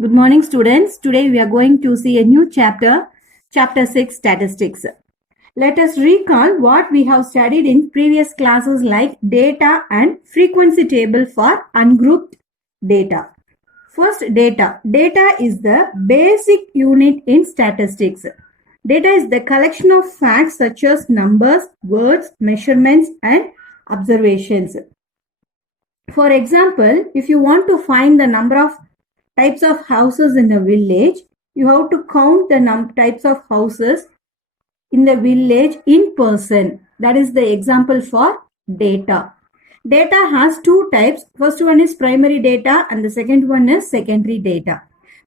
Good morning, students. Today we are going to see a new chapter, Chapter 6, Statistics. Let us recall what we have studied in previous classes like data and frequency table for ungrouped data. First, data. Data is the basic unit in statistics. Data is the collection of facts such as numbers, words, measurements, and observations. For example, if you want to find the number of types of houses in a village, you have to count the types of houses in the village in person. That is the example for data. Data has two types. First one is primary data and the second one is secondary data.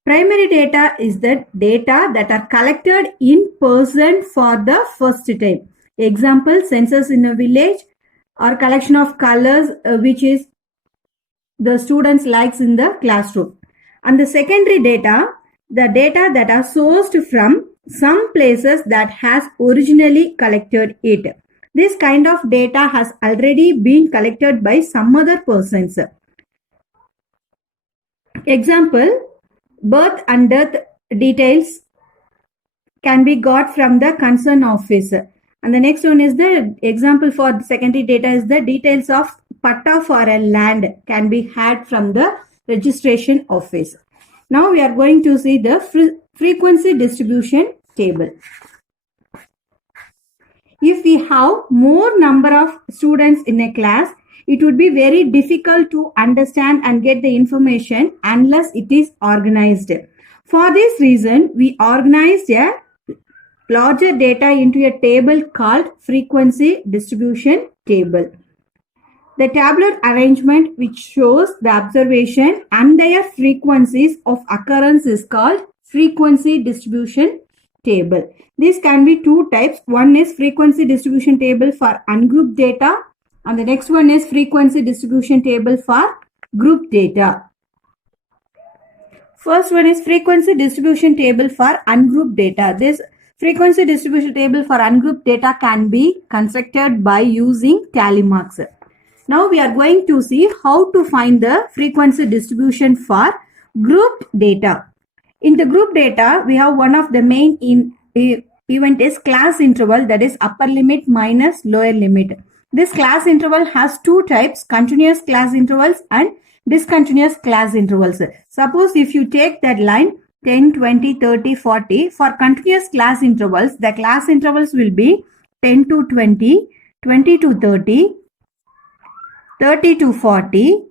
Primary data is the data that are collected in person for the first time. Example, census in a village or collection of colors which is the students likes in the classroom. And the secondary data, the data that are sourced from some places that has originally collected it. This kind of data has already been collected by some other persons. Example, birth and death details can be got from the concerned office. And the next one is the example for the secondary data is the details of patta for a land can be had from the registration office. Now we are going to see the frequency distribution table. If we have more number of students in a class, it would be very difficult to understand and get the information unless it is organized. For this reason, we organized a larger data into a table called frequency distribution table. The tabular arrangement which shows the observation and their frequencies of occurrence is called frequency distribution table. This can be two types. One is frequency distribution table for ungrouped data and the next one is frequency distribution table for grouped data. First one is frequency distribution table for ungrouped data. This frequency distribution table for ungrouped data can be constructed by using tally marks. Now we are going to see how to find the frequency distribution for grouped data. In the group data, we have one of the main event is class interval, that is upper limit minus lower limit. This class interval has two types, continuous class intervals and discontinuous class intervals. Suppose if you take that line 10, 20, 30, 40, for continuous class intervals, the class intervals will be 10 to 20, 20 to 30, 30 to 40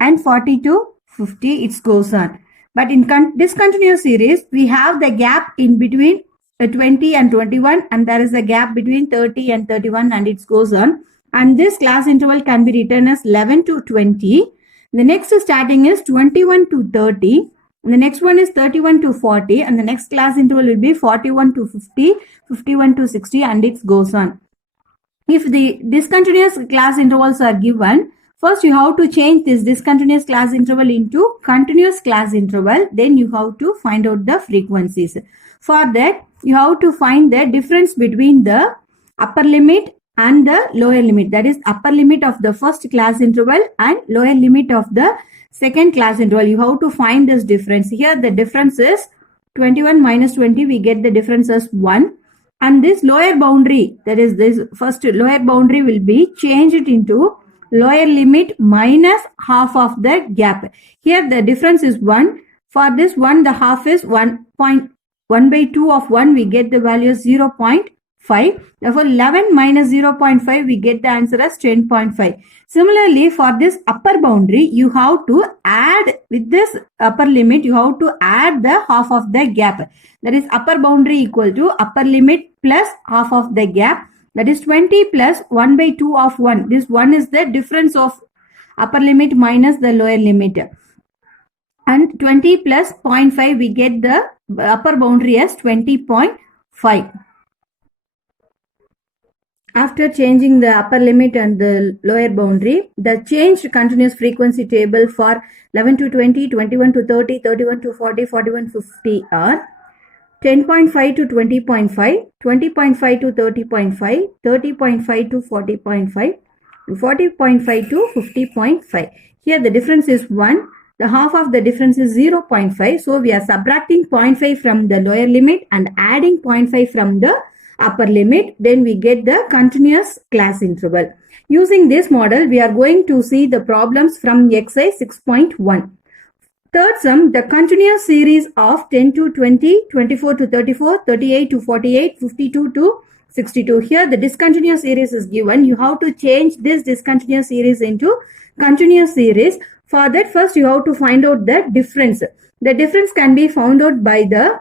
and 40 to 50, it goes on. But in discontinuous series, we have the gap in between 20 and 21 and there is a gap between 30 and 31 and it goes on. And this class interval can be written as 11 to 20. The next starting is 21 to 30. And the next one is 31 to 40 and the next class interval will be 41 to 50, 51 to 60 and it goes on. If the discontinuous class intervals are given, first you have to change this discontinuous class interval into continuous class interval. Then you have to find out the frequencies. For that, you have to find the difference between the upper limit and the lower limit. That is upper limit of the first class interval and lower limit of the second class interval. You have to find this difference. Here the difference is 21 minus 20. We get the difference as 1. And this lower boundary, that is this first lower boundary will be changed into lower limit minus half of the gap. Here the difference is 1. For this 1, the half is 1.1 by 2 of 1. We get the value as 0.5. Therefore, 11 minus 0.5, we get the answer as 10.5. Similarly, for this upper boundary, you have to add with this upper limit, you have to add the half of the gap. That is upper boundary equal to upper limit plus half of the gap. That is 20 plus 1 by 2 of 1. This 1 is the difference of upper limit minus the lower limit. And 20 plus 0.5, we get the upper boundary as 20.5. After changing the upper limit and the lower boundary, the changed continuous frequency table for 11 to 20, 21 to 30, 31 to 40, 41 to 50 are 10.5 to 20.5, 20.5 to 30.5, 30.5 to 40.5, 40.5 to 50.5. Here the difference is 1. The half of the difference is 0.5. So we are subtracting 0.5 from the lower limit and adding 0.5 from the upper limit. Then we get the continuous class interval. Using this model, we are going to see the problems from exercise 6.1. Third sum, the continuous series of 10 to 20, 24 to 34, 38 to 48, 52 to 62. Here the discontinuous series is given. You have to change this discontinuous series into continuous series. For that, first you have to find out the difference. The difference can be found out by the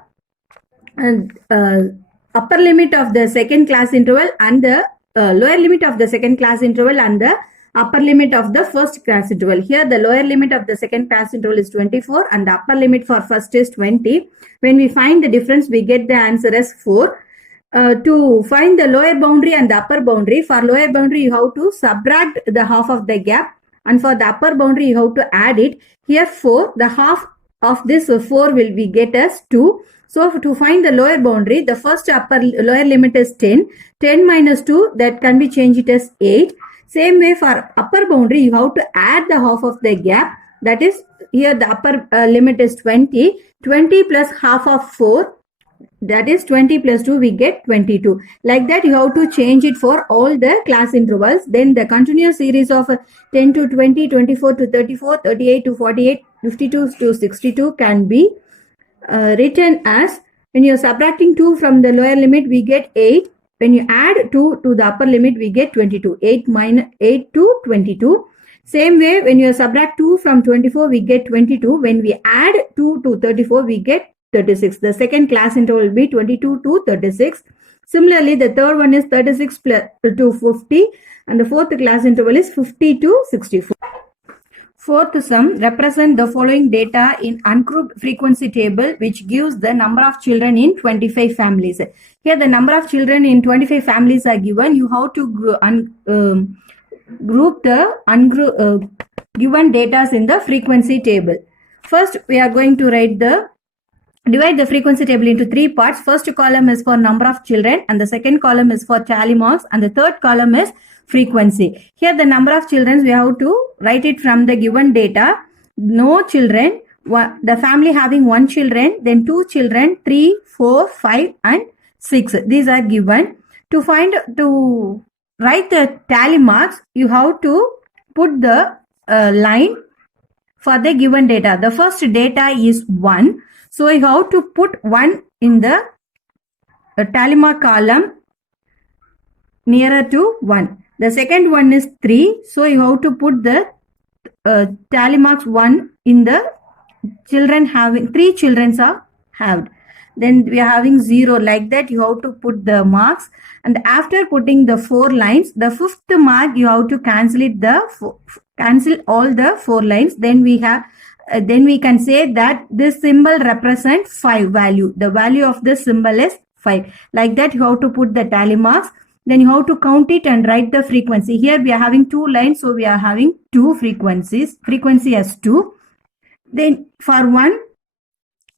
upper limit of the second class interval and the lower limit of the second class interval and the upper limit of the first class interval. Here the lower limit of the second class interval is 24 and the upper limit for first is 20. When we find the difference, we get the answer as 4. To find the lower boundary and the upper boundary, for lower boundary you have to subtract the half of the gap, and for the upper boundary you have to add it. Here 4, the half of this 4 will be get as 2. So to find the lower boundary, the first lower limit is 10. 10 minus 2, that can be changed as 8. Same way for upper boundary, you have to add the half of the gap. That is, here the upper limit is 20. 20 plus half of 4, that is 20 plus 2, we get 22. Like that, you have to change it for all the class intervals. Then the continuous series of 10 to 20, 24 to 34, 38 to 48, 52 to 62 can be written as, when you are subtracting 2 from the lower limit, we get 8. When you add 2 to the upper limit, we get 22. 8 minus 8 to 22. Same way, when you subtract 2 from 24, we get 22. When we add 2 to 34, we get 36. The second class interval will be 22 to 36. Similarly, the third one is 36 to 50, and the fourth class interval is 50 to 64. Fourth sum, represent the following data in ungrouped frequency table, which gives the number of children in 25 families. Here the number of children in 25 families are given. You have to group the given data in the frequency table. First, we are going to divide the frequency table into 3 parts. First column is for number of children, and the second column is for tally marks, and the third column is frequency. Here the number of children, we have to write it from the given data. No children, the family having 1 children, then 2 children, 3, 4, 5 and 6. These are given. To write the tally marks, you have to put the line for the given data. The first data is 1. So you have to put 1 in the tally mark column nearer to 1. The second one is 3. So you have to put the tally marks 1 in the children having 3 children are haved. Then we are having 0. Like that, you have to put the marks. And after putting the 4 lines, the 5th mark you have to cancel it. Cancel all the 4 lines. Then we can say that this symbol represents 5 value. The value of this symbol is 5. Like that, you have to put the tally marks. Then you have to count it and write the frequency. Here we are having 2 lines, so we are having 2 frequencies. Frequency as 2. Then for 1,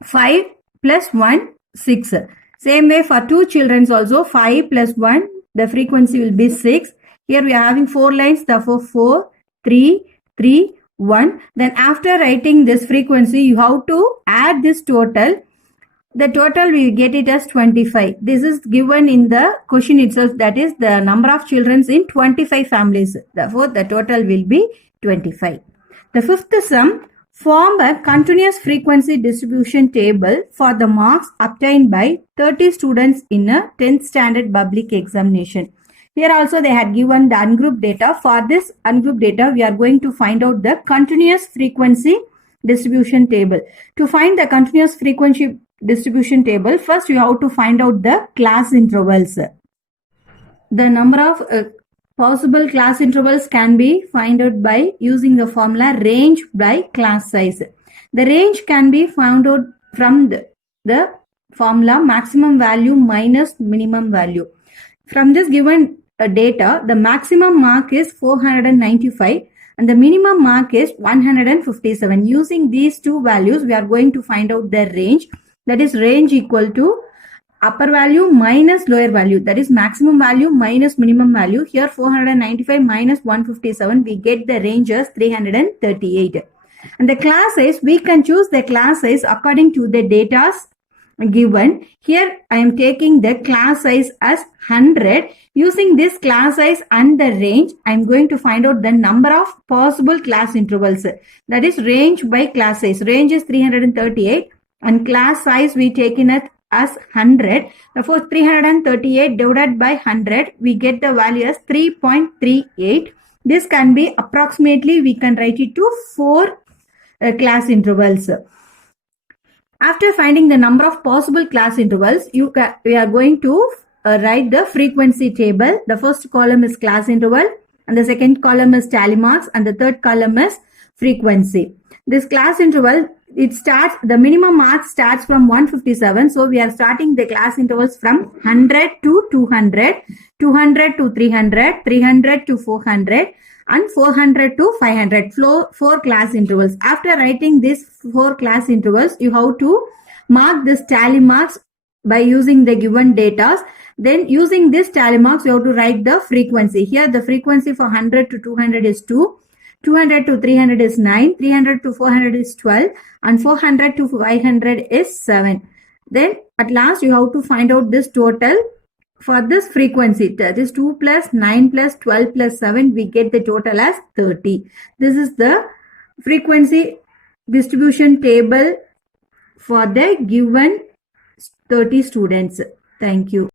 5 plus 1, 6. Same way for 2 children also, 5 plus 1, the frequency will be 6. Here we are having 4 lines, therefore 4, 3, 3, 1. Then after writing this frequency, you have to add this total. The total we get it as 25. This is given in the question itself, that is the number of children in 25 families. Therefore, the total will be 25. The fifth sum, form a continuous frequency distribution table for the marks obtained by 30 students in a 10th standard public examination. Here also they had given the ungrouped data. For this ungrouped data, we are going to find out the continuous frequency distribution table. To find the continuous frequency distribution table, first you have to find out the class intervals. The number of possible class intervals can be found out by using the formula range by class size. The range can be found out from the formula maximum value minus minimum value. From this given data, the maximum mark is 495 and the minimum mark is 157. Using these two values, we are going to find out the range. That is range equal to upper value minus lower value. That is maximum value minus minimum value. Here 495 minus 157, we get the range as 338. And the class size, we can choose the class size according to the data given. Here I am taking the class size as 100. Using this class size and the range, I am going to find out the number of possible class intervals. That is range by class size. Range is 338 and class size we taken it as 100. Therefore 338 divided by 100, we get the value as 3.38. This can be approximately, we can write it to 4 class intervals. After finding the number of possible class intervals, we are going to write the frequency table. The first column is class interval and the second column is tally marks and the third column is frequency. This class interval, the minimum mark starts from 157. So we are starting the class intervals from 100 to 200, 200 to 300, 300 to 400 and 400 to 500. 4 class intervals. After writing these 4 class intervals, you have to mark this tally marks by using the given data. Then using this tally marks, you have to write the frequency. Here the frequency for 100 to 200 is 2. 200 to 300 is 9, 300 to 400 is 12 and 400 to 500 is 7. Then at last you have to find out this total for this frequency. That is 2 plus 9 plus 12 plus 7, we get the total as 30. This is the frequency distribution table for the given 30 students. Thank you.